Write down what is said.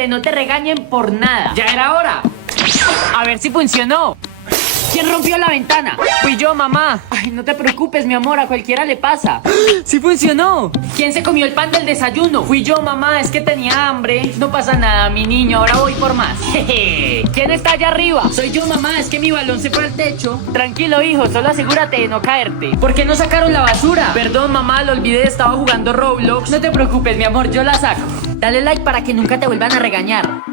donde no te regañen por nada. Ya era hora. A ver si funcionó. ¿Quién rompió la ventana? Fui yo, mamá. Ay, no te preocupes, mi amor, a cualquiera le pasa. ¡Sí funcionó! ¿Quién se comió el pan del desayuno? Fui yo, mamá, es que tenía hambre. No pasa nada, mi niño, ahora voy por más. Jeje. ¿Quién está allá arriba? Soy yo, mamá, es que mi balón se fue al techo. Tranquilo, hijo, solo asegúrate de no caerte. ¿Por qué no sacaron la basura? Perdón, mamá, lo olvidé, estaba jugando Roblox. No te preocupes, mi amor, yo la saco. Dale like para que nunca te vuelvan a regañar.